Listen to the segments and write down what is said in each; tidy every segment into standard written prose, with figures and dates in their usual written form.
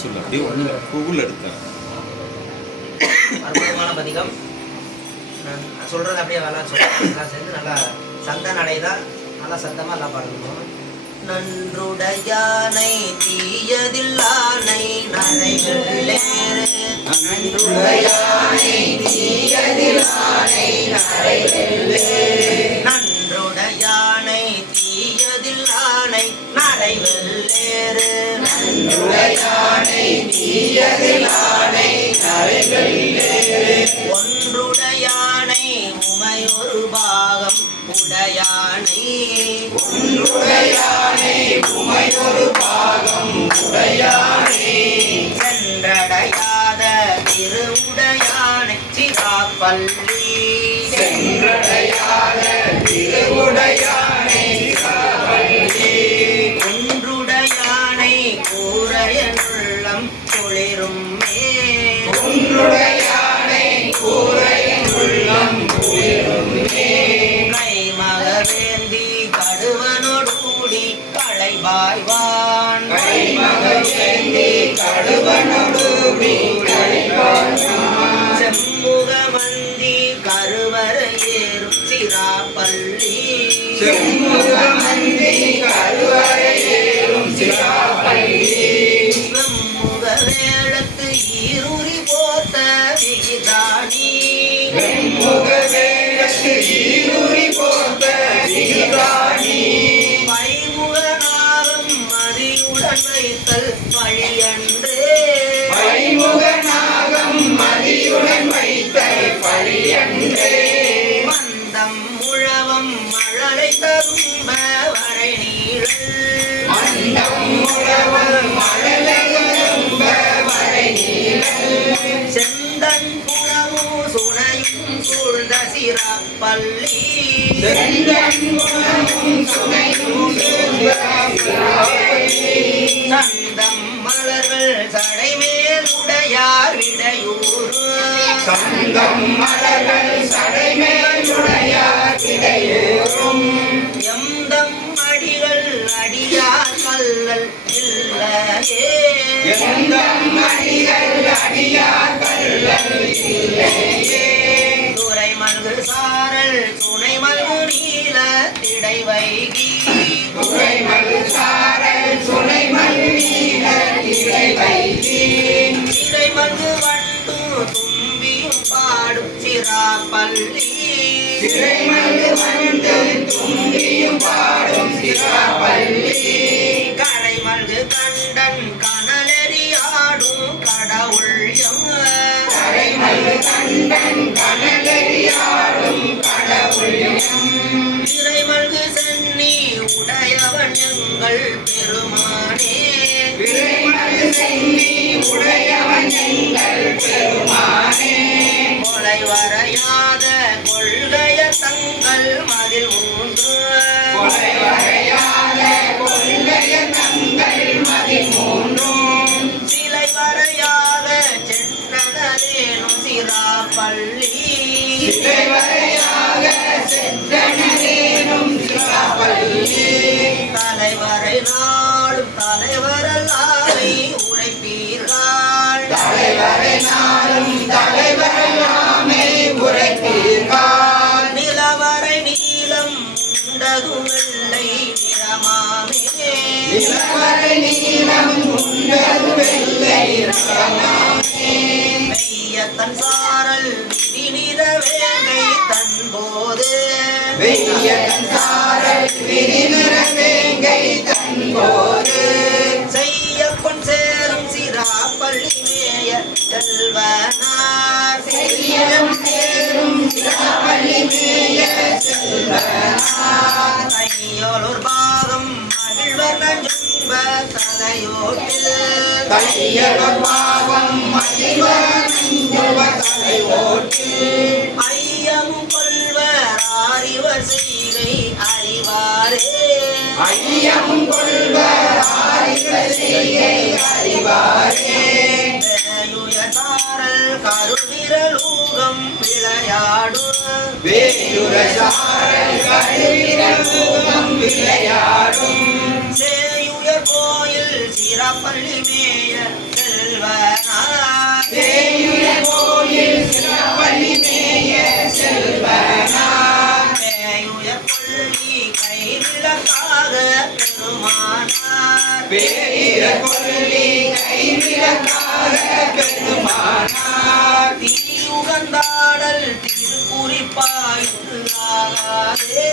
சொல்லு அப்படியே ஒன்று கூகுள் எடுத்தேன். அற்புதமான பதிகம். நான் சொல்றது அப்படியே வேலை சொல்றேன் சேர்ந்து நல்லா சந்த நடைதான் நல்லா சத்தமா எல்லாம் பாடணும். நன்றுடையானை தீயதில்லானை நரைகளேறு நன்றுடையானை தீயதில்லானை நரைகளேறு நன்றுடையானை தீயதில்லானை நரைகளேறு நன்றுடையானை தீயதில்லானை நரைகளேறு ஒன்றுடையானை உமையொரு பாகம் உடையானை ஒன்றுடையானை உமையொரு பாகம் உடையானை சென்றடையாத திருவுடையானை சிராப்பள்ளி சென்றடையாத திருவுடையானை சிராப்பள்ளி ஒன்றுடையானை கூரையனுள்ளம் குளிரும் ஒன்றுடையானை கூரையனுள்ளம் குளிரும் கைமகவேந்தி கடுவனொடூடி களைபாய்வான் கைமகவேந்தி கடுவனொடூடி களைபாய்வான் செம்முகமந்தி கருவரையேறும் சிராப்பள்ளி செம்முகமந்தி கருவரையேறும் சிராப்பள்ளி வெம்முக வேளத்து ஈருரி போத்த விகிதானி வெம்முக வேளத்து ஈருரி போத்த விகிதானி பைமுகனாகம் மதியுடன் வைத்தல் பழியன்று பைமுகனாகம் மதியுடன் வைத்தல் பழியன்று மந்தம் முழவம் மழலை தரும்ப வரை நீழல் மந்தம் முழவம் மழலை தரும்ப வரை நீழல் செந்தன் புறமு சுனையும் சூழ்ந்த சிராப்பள்ளி செந்தன் புறமும் சுனையும் சூழ்ந்த சிராப்பள்ளி சந்தம் மலர்கள் சடைமேல் உடையார் விடையூர் சந்தம் மலர்கள் சடைமேல் உடையார் விடையூரும் எந்தம் அடிகள் அடியார் கல்லல் இல்லையே எந்தம் அடிகள் அடியார் கல்லல் இல்லையே துறை மல்கு சாரல் துணை மல்கு நீல திடை வைகி துறை மல்கு சாரல் துணை மல்கு நீல திடை வைகி திடை மல்கு வண்டு தும்பியும் பாடும் சிராப்பள்ளி திடை மல்கு வண்டு தும்பியும் பாடும் சிராப்பள்ளி கரை மல்கு கண்டன் கனலெறியாடும் கடவுள்யம் கரை மல்கு கண்டன் கனலெறியாடும் கடவுள்யம் திரை மல்கு சென்னி உடையவன் எங்கள் பெருமானே திரை மல்கு சென்னி உடையவன் எங்கள் பெருமானே கொலை வரையாத கொள்கைய தங்கள் மதில் மூன்று கொலை வரையாத கொள்கைய தங்கள் மதில் மூன்றும் சிலை வரையாத சென்றனரேனும் சிராப்பள்ளி சிலை வரையாக சென்றனரேனும் சிராப்பள்ளி தலைவரை நாளும் தலைவரல்லாமை உரைப்பீர்கள் தலைவரை நாளும் தலைவரல்லாமை உரைப்பீர்கள் நிலவரை நீளம் உண்டது வெள்ளை நிறமாமே நிலவரை நீளம் உண்டது வெள்ளை நிறமாமே மெய்யத்தன் சாரல் விரிநிற வேங்கை தன்போது மெய்யத்தன் சாரல் விரிநிற வேங்கை தன்போது செய்யப்பன் சேரும் சிராப்பள்ளி மேய செல்வனார் செய்யம் சேரும் சிராப்பள்ளி மேய செல்வனார் கையோலூர் பாகம் மகிழ்வர் நஞ்சும்ப தலையோட்டில் கையோலூர் பாகம் மகிழ்வர் நஞ்சும்ப தலையோட்டில் ஐயம் கொள்வர் அறிவர் செய்கை அறிவாரே ஐயம் கொள்வர் அறிவர் செய்கை அறிவாரே வேயுயசாரல் கருவிரலூகம் விளையாடு வேயுயசாரல் கருவிரலூகம் விளையாடும் சேயுயர் கோயில் சிராப்பள்ளி மேய கொல்லி கைவிலங்காக பெருமானார் தீயுகந்தாடல் திருக்குறிப்பாய்ந்து ஆகாதே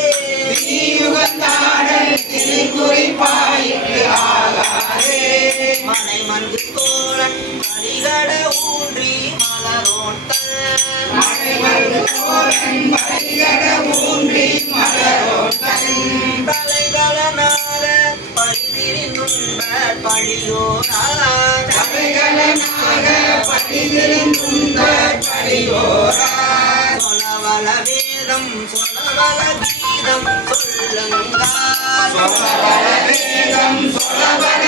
தீயுகந்தாடல் திருக்குறிப்பாய்க்கு ஆகாதே மனை மஞ்சு தோழன் கரிகட ஊன்றி மலரோட்டல் மலைமருது தோழன் வரிகட ஊன்றி மலரோட்டன் தலைகளனாக பழிதிரிந்துண்ட பழியோரார் தலைகளனாக பணிதிருந்துண்ட பரியோரார் சொலவல வேதம் சொலவல கீதம் சொல்லுங்க சொலவல வேதம் சொலவல